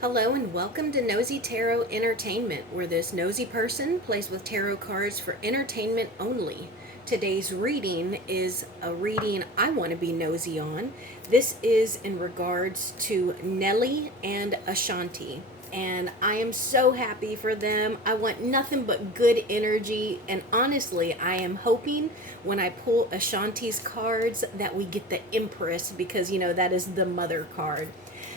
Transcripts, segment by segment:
Hello and welcome to Nosy Tarot Entertainment, where this nosy person plays with tarot cards for entertainment only. Today's reading is a reading I want to be nosy on. This is in regards to Nelly and Ashanti. And I am so happy for them. I want nothing but good energy. And honestly, I am hoping when I pull Ashanti's cards that we get the Empress because, that is the mother card.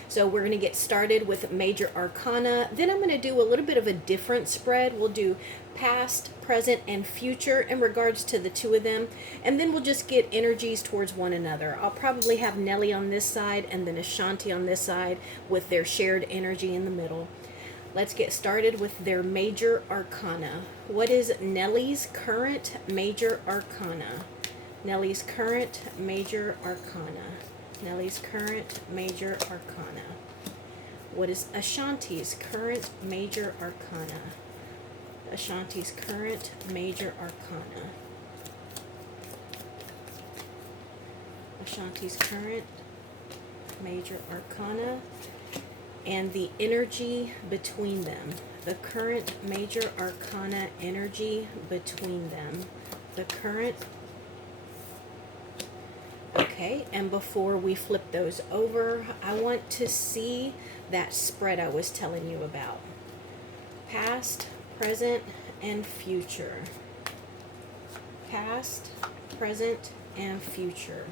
So we're going to get started with Major Arcana. Then I'm going to do a little bit of a different spread. We'll do past, present, and future in regards to the two of them. And then we'll just get energies towards one another. I'll probably have Nelly on this side and then Ashanti on this side with their shared energy in the middle. Let's get started with their Major Arcana. What is Nelly's current Major Arcana? Nelly's current Major Arcana. Nelly's current Major Arcana. What is Ashanti's current Major Arcana? Ashanti's current Major Arcana. Ashanti's current Major Arcana. And the energy between them. The current Major Arcana energy between them. The current. Okay, and before we flip those over, I want to see that spread I was telling you about. Past, present, and future. Past, present, and future.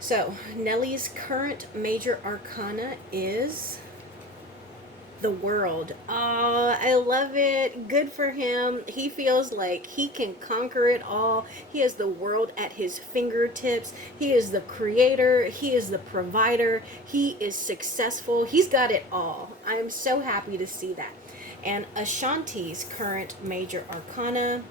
So, Nelly's current Major Arcana is the World. Oh, I love it. Good for him. He feels like he can conquer it all. He has the world at his fingertips. He is the creator. He is the provider. He is successful. He's got it all. I'm so happy to see that. And Ashanti's current Major Arcana,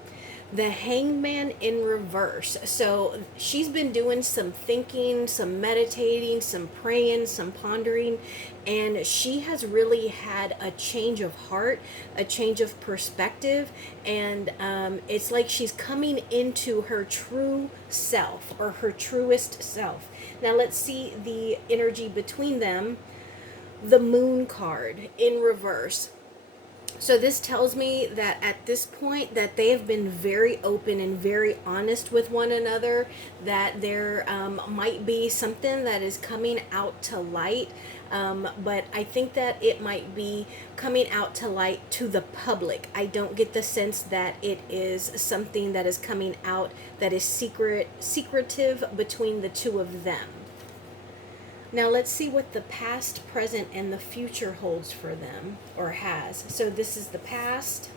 the Hangman in reverse. So she's been doing some thinking, some meditating, some praying, some pondering, and she has really had a change of heart, a change of perspective, and it's like she's coming into her true self, or her truest self. Now let's see the energy between them. The Moon card in reverse. So this tells me that at this point that they have been very open and very honest with one another, that there might be something that is coming out to light, but I think that it might be coming out to light to the public. I don't get the sense that it is something that is coming out that is secretive between the two of them. Now let's see what the past, present, and the future holds for them, or has. So this is the past.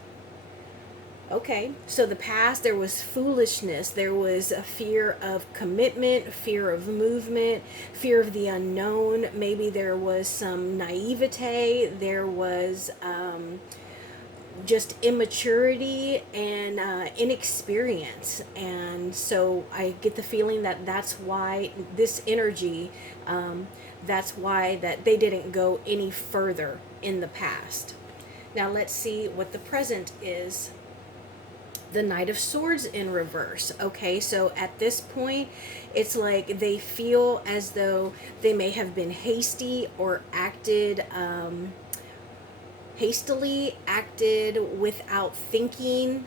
Okay, so the past, there was foolishness. There was a fear of commitment, fear of movement, fear of the unknown. Maybe there was some naivete. There was just immaturity and inexperience. And so I get the feeling that that's why this energy, that's why that they didn't go any further in the past. Now let's see what the present is. The Knight of Swords in reverse. Okay, so at this point, it's like they feel as though they may have been hasty or acted hastily, acted without thinking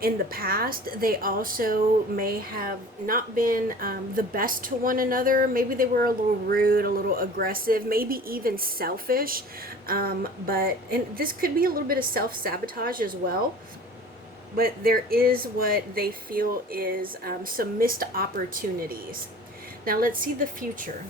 in the past. They also may have not been the best to one another. Maybe they were a little rude, a little aggressive, maybe even selfish. And this could be a little bit of self-sabotage as well. But there is what they feel is some missed opportunities. Now let's see the future.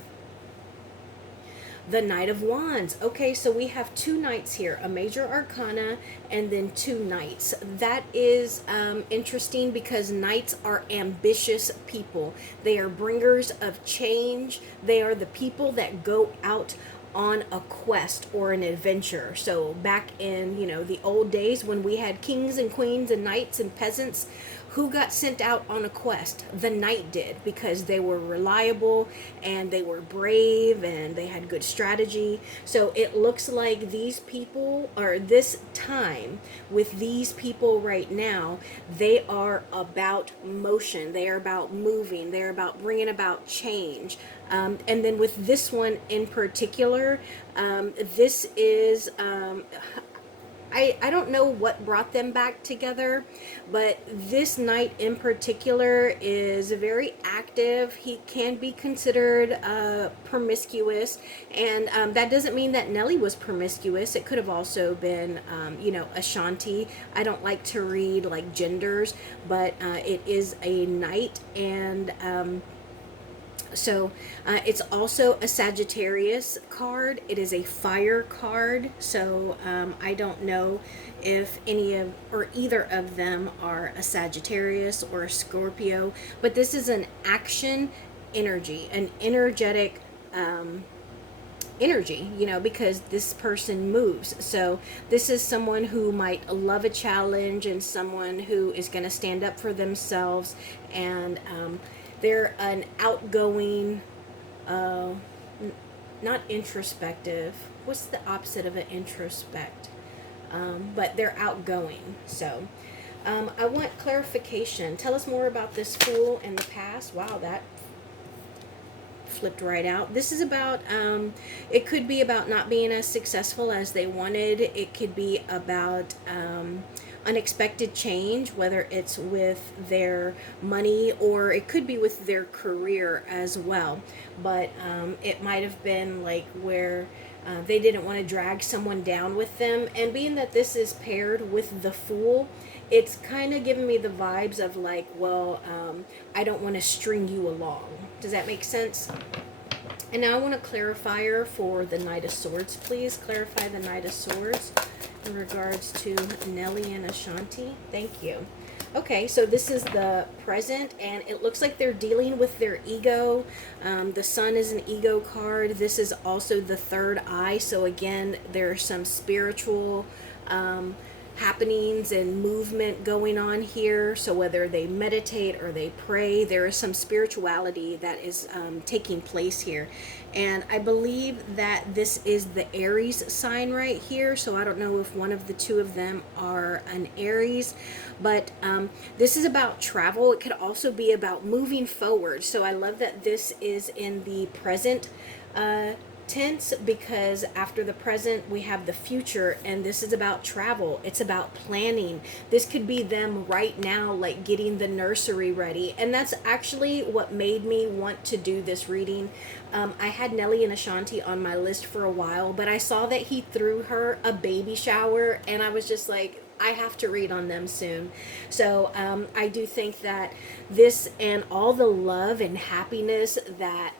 The Knight of Wands. Okay, so we have two knights here, a Major Arcana and then two knights. That is interesting because knights are ambitious people. They are bringers of change. They are the people that go out on a quest or an adventure. So back in, the old days when we had kings and queens and knights and peasants, Who got sent out on a quest? The knight did, because they were reliable and they were brave and they had good strategy. So it looks like these people, or this time with these people right now, they are about motion, they are about moving, they're about bringing about change. And then with this one in particular, this is I don't know what brought them back together, but this knight in particular is very active. He can be considered promiscuous, and that doesn't mean that Nelly was promiscuous. It could have also been, Ashanti. I don't like to read like genders, but it is a knight, and it's also a Sagittarius card. It is a fire card. So I don't know if any of or either of them are a Sagittarius or a Scorpio, but this is an action energy, an energetic energy, because this person moves. So this is someone who might love a challenge and someone who is going to stand up for themselves, and they're an outgoing, not introspective. What's the opposite of an introspect? But they're outgoing. So I want clarification. Tell us more about this fool in the past. Wow, that flipped right out. This is about, it could be about not being as successful as they wanted. It could be about unexpected change, whether it's with their money or it could be with their career as well. But it might have been like where they didn't want to drag someone down with them. And being that this is paired with the Fool, it's kind of giving me the vibes of like, well, I don't want to string you along. Does that make sense? And now I want a clarifier for the Knight of Swords, please. Clarify the Knight of Swords in regards to Nelly and Ashanti. Thank you. Okay, so this is the present, and it looks like they're dealing with their ego. The Sun is an ego card. This is also the third eye, so again, there's some spiritual happenings and movement going on here. So whether they meditate or they pray, there is some spirituality that is taking place here. And I believe that this is the Aries sign right here. So I don't know if one of the two of them are an Aries, but this is about travel. It could also be about moving forward. So I love that this is in the present tense, because after the present we have the future, and this is about travel. It's about planning. This could be them right now, like getting the nursery ready, and that's actually what made me want to do this reading. I had Nelly and Ashanti on my list for a while, but I saw that he threw her a baby shower, and I was just like, I have to read on them soon. So I do think that this and all the love and happiness that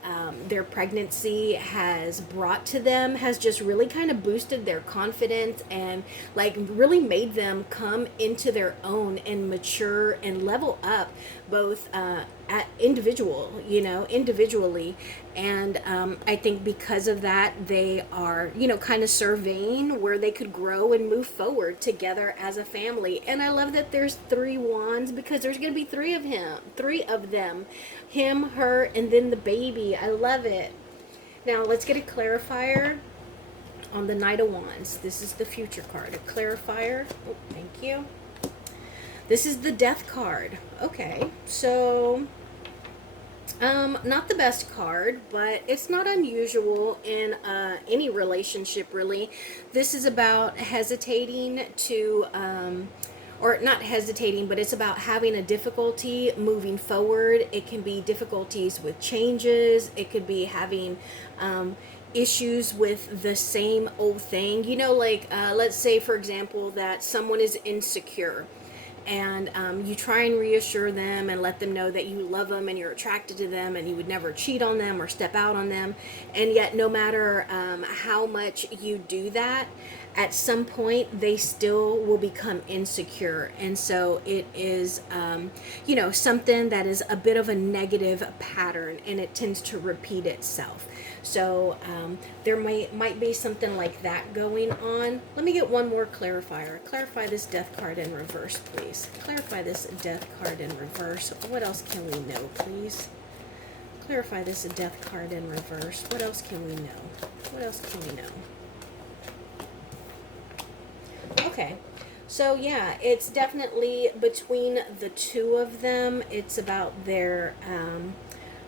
their pregnancy has brought to them has just really kind of boosted their confidence and like really made them come into their own and mature and level up, both individually. And I think because of that, they are, kind of surveying where they could grow and move forward together as a family. And I love that there's 3 wands, because there's going to be 3 of them, him, her, and then the baby. I love it. Now let's get a clarifier on the Knight of Wands. This is the future card. A clarifier. Oh, thank you. This is the Death card. Okay, so not the best card, but it's not unusual in any relationship, really. This is about hesitating to, or not hesitating, but it's about having a difficulty moving forward. It can be difficulties with changes. It could be having issues with the same old thing. Let's say, for example, that someone is insecure, and you try and reassure them and let them know that you love them and you're attracted to them and you would never cheat on them or step out on them. And yet, no matter how much you do that, at some point they still will become insecure. And so it is, something that is a bit of a negative pattern, and it tends to repeat itself. So there might be something like that going on. Let me get one more clarifier. Clarify this death card in reverse, please. Clarify this death card in reverse. What else can we know, please? Clarify this death card in reverse. What else can we know? What else can we know? Okay. So yeah, it's definitely between the two of them. It's about their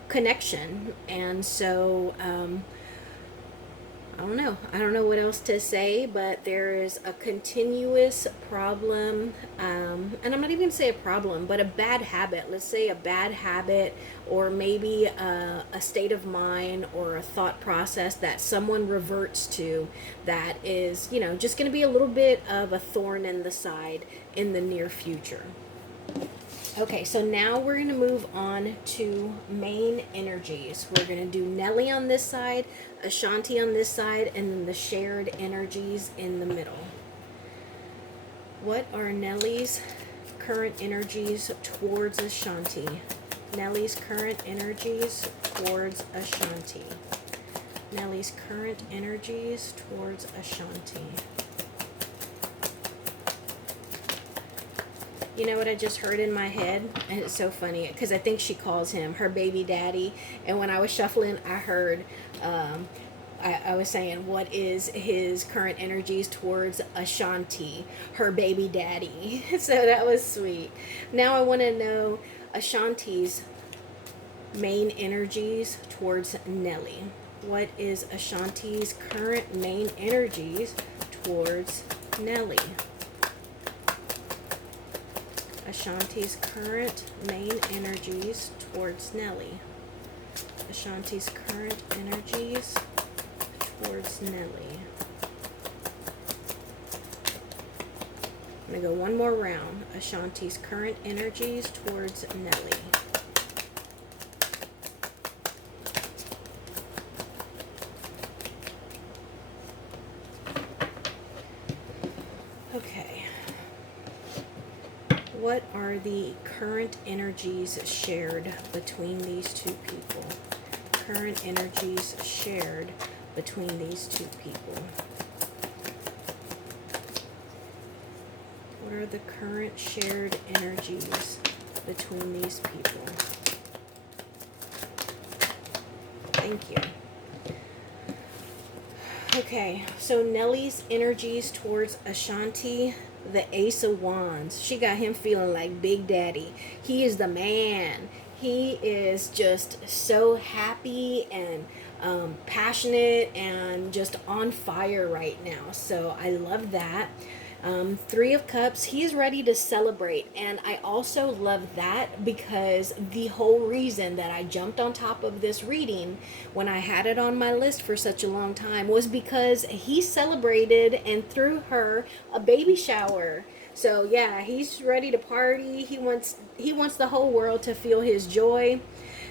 connection. And so I don't know. I don't know what else to say, but there is a continuous problem, and I'm not even going to say a problem, but a bad habit. Let's say a bad habit, or maybe a state of mind or a thought process that someone reverts to that is, just going to be a little bit of a thorn in the side in the near future. Okay, so now we're going to move on to main energies. We're going to do Nelly on this side, Ashanti on this side, and then the shared energies in the middle. What are Nelly's current energies towards Ashanti? Nelly's current energies towards Ashanti. Nelly's current energies towards Ashanti. You know what I just heard in my head? And it's so funny because I think she calls him her baby daddy. And when I was shuffling, I heard, I was saying, what is his current energies towards Ashanti, her baby daddy? So that was sweet. Now I want to know Ashanti's main energies towards Nelly. What is Ashanti's current main energies towards Nelly? Ashanti's current main energies towards Nelly. Ashanti's current energies towards Nelly. I'm going to go one more round. Ashanti's current energies towards Nelly. Okay. What are the current energies shared between these two people? Current energies shared between these two people. What are the current shared energies between these people? Thank you. Okay, so Nelly's energies towards Ashanti, the Ace of Wands. She got him feeling like Big Daddy. He is the man. He is just so happy and passionate and just on fire right now. So I love that. Three of Cups, he's ready to celebrate. And I also love that because the whole reason that I jumped on top of this reading when I had it on my list for such a long time was because he celebrated and threw her a baby shower. So yeah, he's ready to party. He wants the whole world to feel his joy.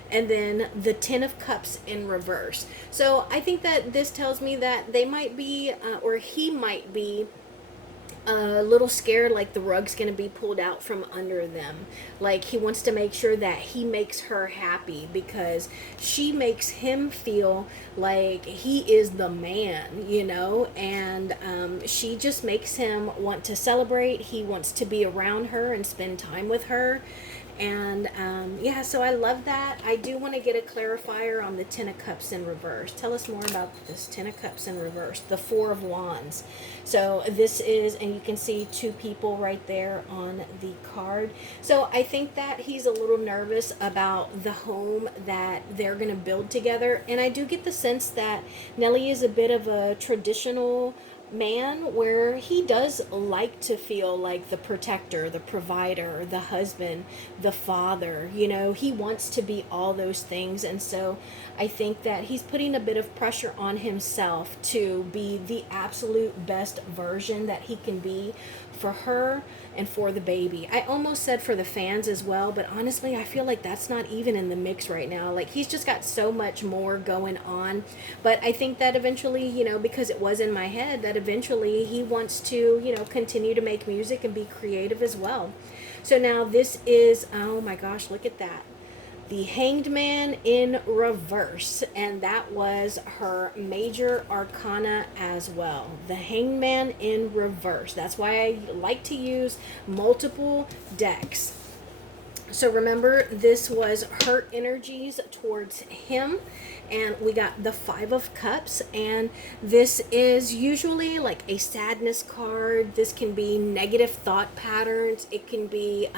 And then the Ten of Cups in reverse. So I think that this tells me that they might be, or he might be, a little scared, like the rug's going to be pulled out from under them. Like he wants to make sure that he makes her happy because she makes him feel like he is the man, and she just makes him want to celebrate. He wants to be around her and spend time with her. And yeah, so I love that. I do want to get a clarifier on the Ten of Cups in reverse. Tell us more about this Ten of Cups in reverse, the Four of Wands. So this is, and you can see two people right there on the card. So I think that he's a little nervous about the home that they're going to build together. And I do get the sense that Nelly is a bit of a traditional man where he does like to feel like the protector, the provider, the husband, the father. He wants to be all those things. And so I think that he's putting a bit of pressure on himself to be the absolute best version that he can be for her and for the baby. I almost said for the fans as well, but honestly, I feel like that's not even in the mix right now. Like he's just got so much more going on. But I think that eventually, because it was in my head, that eventually he wants to, continue to make music and be creative as well. So now this is, oh my gosh, look at that. the Hanged Man in reverse, and that was her major arcana as well. The Hanged Man in reverse. That's why I like to use multiple decks. So remember, this was her energies towards him, and we got the Five of Cups, and this is usually like a sadness card. This can be negative thought patterns. It can be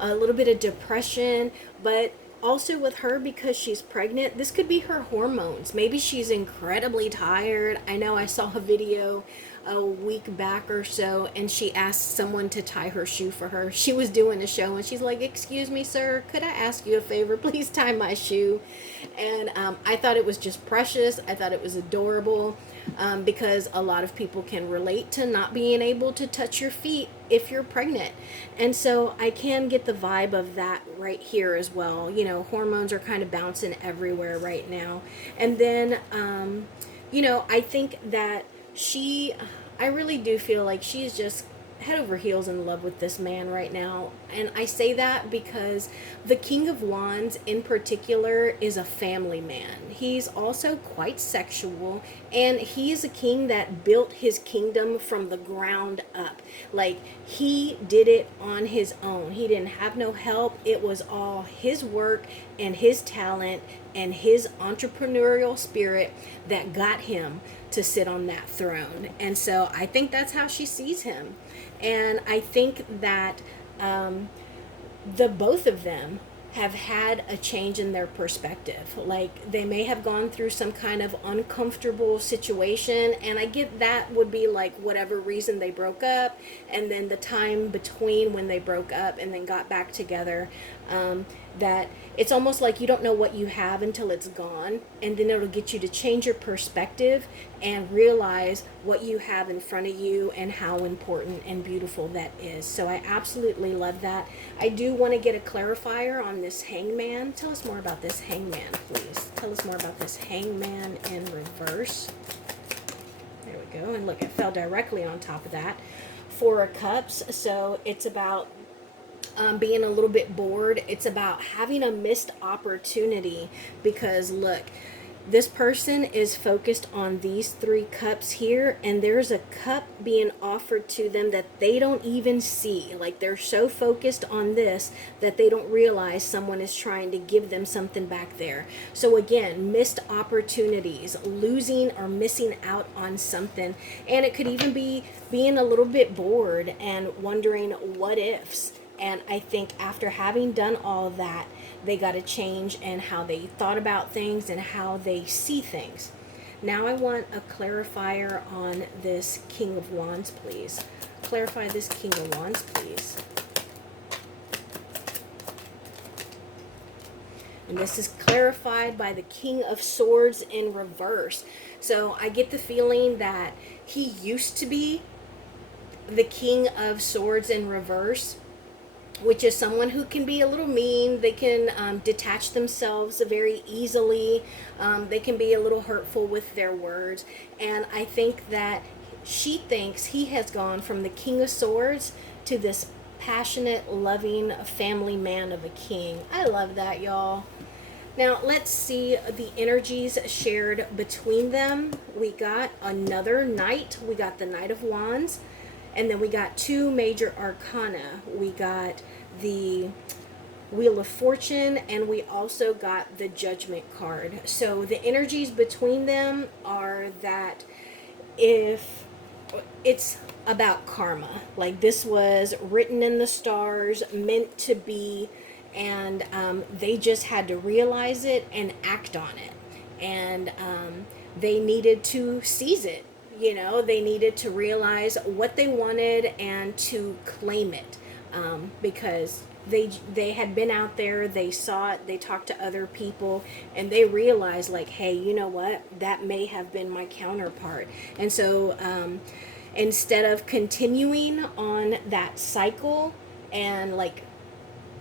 a little bit of depression, but also with her, because she's pregnant, this could be her hormones. Maybe she's incredibly tired. I know I saw a video a week back or so, and she asked someone to tie her shoe for her. She was doing a show, and she's like, "Excuse me, sir, could I ask you a favor? Please tie my shoe." And I thought it was just precious. I thought it was adorable, because a lot of people can relate to not being able to touch your feet if you're pregnant. And so I can get the vibe of that right here as well. You know, hormones are kind of bouncing everywhere right now. And then, I think that I really do feel like she's just head over heels in love with this man right now. And I say that because the King of Wands in particular is a family man. He's also quite sexual, and he's a king that built his kingdom from the ground up. Like, he did it on his own. He didn't have no help. It was all his work and his talent and his entrepreneurial spirit that got him to sit on that throne. And so I think that's how she sees him. And I think that the both of them have had a change in their perspective. Like, they may have gone through some kind of uncomfortable situation, and I get that would be like whatever reason they broke up, and then the time between when they broke up and then got back together, that it's almost like you don't know what you have until it's gone, and then it'll get you to change your perspective and realize what you have in front of you and how important and beautiful that is. So I absolutely love that. I do want to get a clarifier on this hangman. Tell us more about this hangman, please. Tell us more about this hangman in reverse. There we go. And look, it fell directly on top of that. Four of Cups. So it's about being a little bit bored. It's about having a missed opportunity, because look, this person is focused on these three cups here, and there's a cup being offered to them that they don't even see. Like, they're so focused on this that they don't realize someone is trying to give them something back there. So again, missed opportunities, losing or missing out on something. And it could even be being a little bit bored and wondering what ifs. And I think after having done all of that, they got to change in how they thought about things and how they see things. Now I want a clarifier on this King of Wands, please. Clarify this King of Wands, please. And this is clarified by the King of Swords in reverse. So I get the feeling that he used to be the King of Swords in reverse, which is someone who can be a little mean. They can detach themselves very easily. They can be a little hurtful with their words. And I think that she thinks he has gone from the King of Swords to this passionate, loving family man of a king. I love that, y'all. Now, let's see the energies shared between them. We got another knight. We got the Knight of Wands. And then we got two major arcana. We got the Wheel of Fortune, and we also got the Judgment card. So the energies between them are that if it's about karma, like this was written in the stars, meant to be, and they just had to realize it and act on it. And they needed to seize it. You know, they needed to realize what they wanted and to claim it, because they had been out there, they saw it, they talked to other people, and they realized, like, hey, you know what, that may have been my counterpart. And so instead of continuing on that cycle and like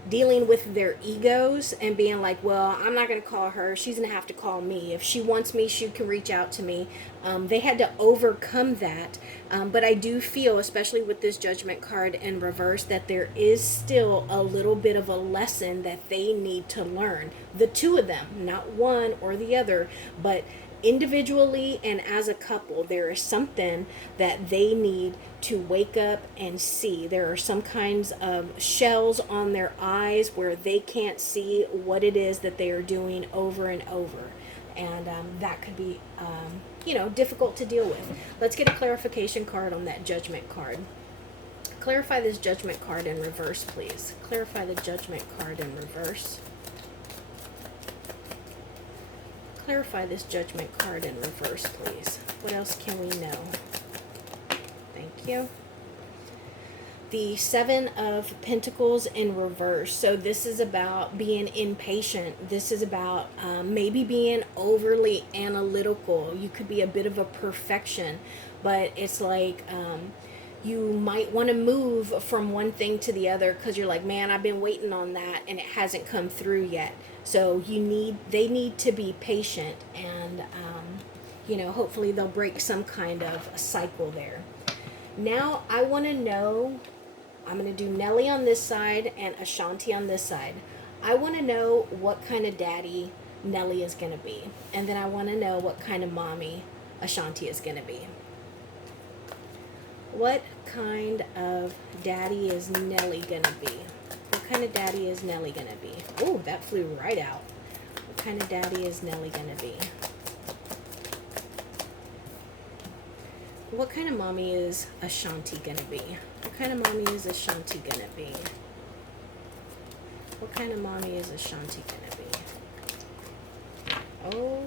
dealing with their egos and being like, well, I'm not going to call her. She's going to have to call me. If she wants me, she can reach out to me. They had to overcome that. But I do feel, especially with this judgment card in reverse, that there is still a little bit of a lesson that they need to learn. The two of them, not one or the other, but individually and as a couple, there is something that they need to wake up and see. There are some kinds of shells on their eyes where they can't see what it is that they are doing over and over. And that could be, difficult to deal with. Let's get a clarification card on that judgment card. Clarify this judgment card in reverse, please. Clarify the judgment card in reverse. Clarify this judgment card in reverse, please. What else can we know? Thank you. The Seven of Pentacles in reverse. So this is about being impatient. This is about maybe being overly analytical. You could be a bit of a perfection, but it's like you might want to move from one thing to the other because you're like, man, I've been waiting on that and it hasn't come through yet. So they need to be patient, and hopefully they'll break some kind of a cycle there. Now I want to know, I'm going to do Nelly on this side and Ashanti on this side. I want to know what kind of daddy Nelly is going to be, and then I want to know what kind of mommy Ashanti is going to be. What kind of daddy is Nelly going to be? What kind of daddy is Nelly going to be? Oh, that flew right out. What kind of daddy is Nelly going to be? What kind of mommy is Ashanti going to be? What kind of mommy is Ashanti going to be? What kind of mommy is Ashanti going to be? Oh,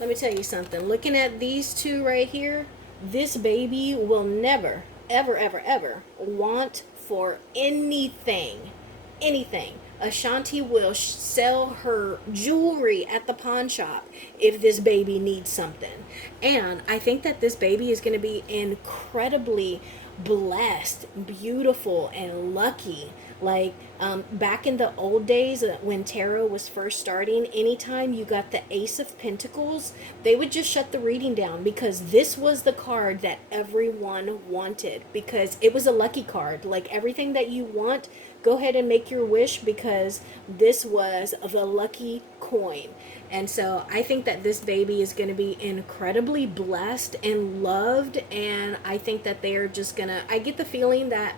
let me tell you something. Looking at these two right here, this baby will never, ever, ever, ever want for anything. Ashanti will sell her jewelry at the pawn shop if this baby needs something. And I think that this baby is going to be incredibly blessed, beautiful, and lucky. Like back in the old days when tarot was first starting, anytime you got the Ace of Pentacles, they would just shut the reading down because this was the card that everyone wanted, because it was a lucky card. Like everything that you want, go ahead and make your wish, because this was the lucky coin. And so I think that this baby is going to be incredibly blessed and loved, and I think that they are just going to, I get the feeling that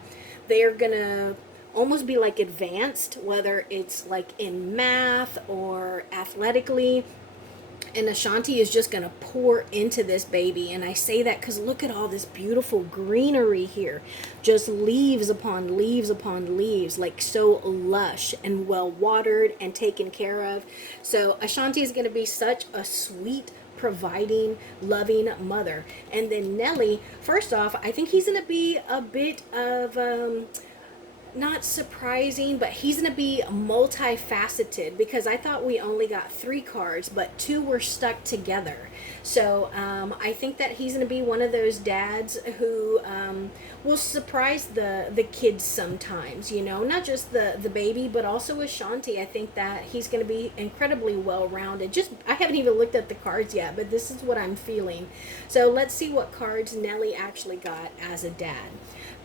they are going to almost be like advanced, whether it's like in math or athletically. And Ashanti is just going to pour into this baby. And I say that because look at all this beautiful greenery here. Just leaves upon leaves upon leaves, like so lush and well watered and taken care of. So Ashanti is going to be such a sweet, providing, loving mother. And then Nelly, first off, I think he's going to be a bit of not surprising, but he's going to be multifaceted, because I thought we only got 3 cards, but 2 were stuck together. So I think that he's going to be one of those dads who will surprise the kids sometimes, not just the baby, but also Ashanti. I think that he's going to be incredibly well-rounded. I haven't even looked at the cards yet, but this is what I'm feeling. So let's see what cards Nelly actually got as a dad.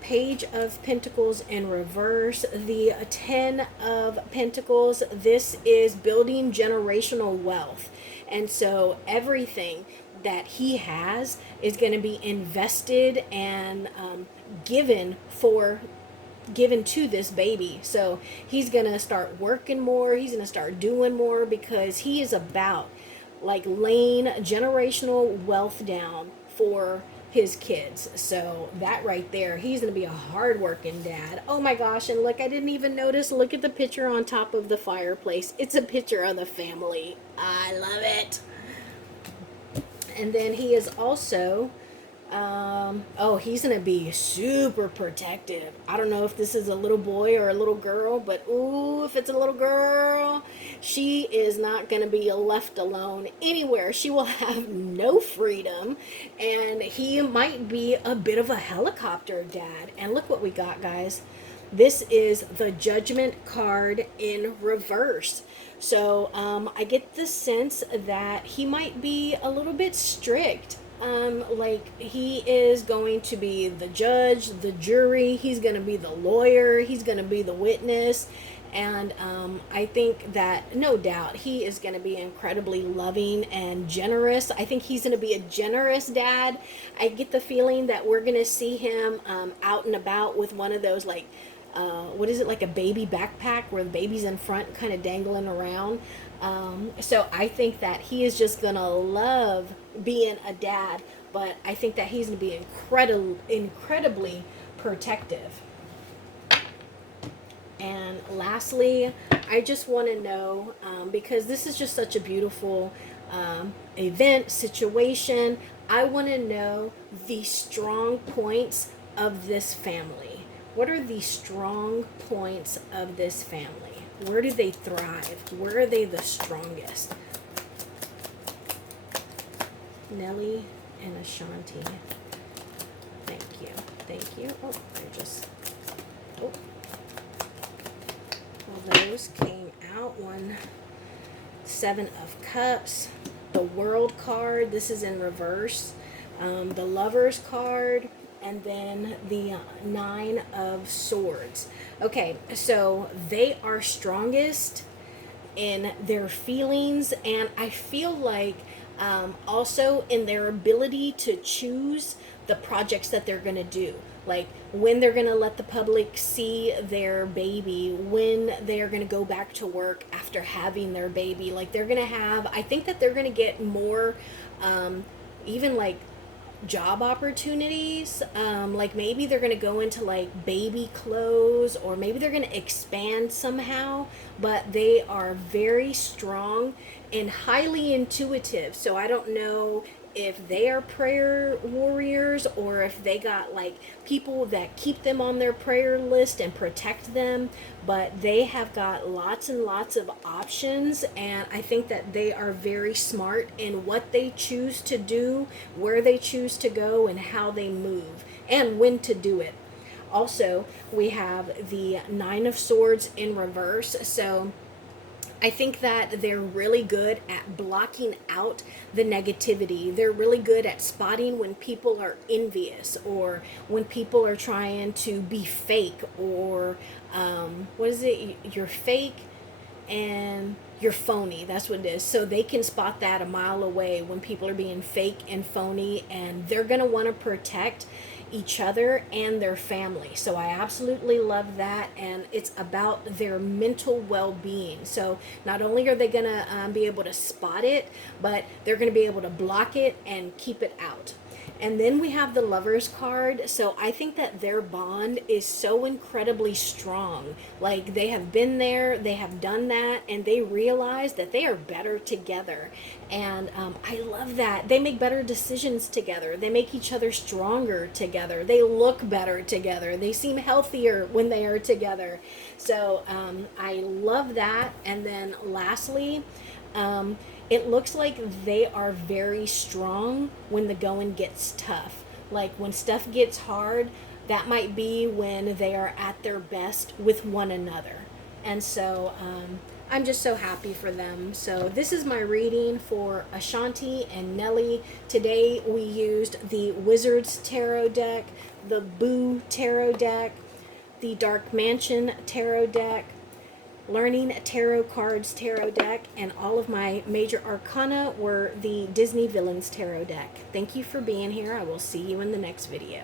Page of Pentacles in reverse, the 10 of Pentacles. This is building generational wealth. And so everything that he has is going to be invested and given to this baby. So he's going to start working more. He's going to start doing more, because he is about like laying generational wealth down for his kids. So that right there, he's going to be a hard-working dad. Oh my gosh, and look, I didn't even notice. Look at the picture on top of the fireplace. It's a picture of the family. I love it. And then he is also he's going to be super protective. I don't know if this is a little boy or a little girl, but ooh, if it's a little girl, she is not going to be left alone anywhere. She will have no freedom, and he might be a bit of a helicopter dad. And look what we got, guys. This is the Judgment card in reverse. So I get the sense that he might be a little bit strict. Like he is going to be the judge, the jury, he's going to be the lawyer, he's going to be the witness. And I think that no doubt he is going to be incredibly loving and generous. I think he's going to be a generous dad. I get the feeling that we're going to see him out and about with one of those, like, what is it, like a baby backpack where the baby's in front kind of dangling around. So I think that he is just going to love being a dad, but I think that he's going to be incredibly protective. And lastly, I just want to know, because this is just such a beautiful event, situation, I want to know the strong points of this family. What are the strong points of this family? Where do they thrive? Where are they the strongest? Nelly and Ashanti. Thank you. Thank you. Oh, I just... Oh. Well, those came out. One, Seven of Cups, the World card. This is in reverse. The Lovers card, and then the Nine of Swords. Okay, so they are strongest in their feelings, and I feel like also in their ability to choose the projects that they're going to do, like when they're going to let the public see their baby, when they're going to go back to work after having their baby. Like they're going to have, I think that they're going to get more even like job opportunities. Like maybe they're going to go into like baby clothes, or maybe they're going to expand somehow, but they are very strong and highly intuitive. So I don't know if they are prayer warriors, or if they got like people that keep them on their prayer list and protect them, but they have got lots and lots of options. And I think that they are very smart in what they choose to do, where they choose to go, and how they move, and when to do it. Also, we have the Nine of Swords in reverse. So I think that they're really good at blocking out the negativity. They're really good at spotting when people are envious, or when people are trying to be fake, or what is it? You're fake and you're phony. That's what it is. So they can spot that a mile away when people are being fake and phony, and they're going to want to protect each other and their family. So I absolutely love that, and it's about their mental well-being. So not only are they going to be able to spot it, but they're going to be able to block it and keep it out. And then we have the Lovers card. So I think that their bond is so incredibly strong. Like they have been there, they have done that, and they realize that they are better together. And I love that. They make better decisions together. They make each other stronger together. They look better together. They seem healthier when they are together. So I love that. And then lastly, it looks like they are very strong when the going gets tough. Like when stuff gets hard, that might be when they are at their best with one another. And so I'm just so happy for them. So this is my reading for Ashanti and Nelly. Today we used the Wizards Tarot deck, the Boo Tarot deck, the Dark Mansion Tarot deck, Learning Tarot Cards Tarot deck, and all of my major arcana were the Disney Villains Tarot deck. Thank you for being here. I will see you in the next video.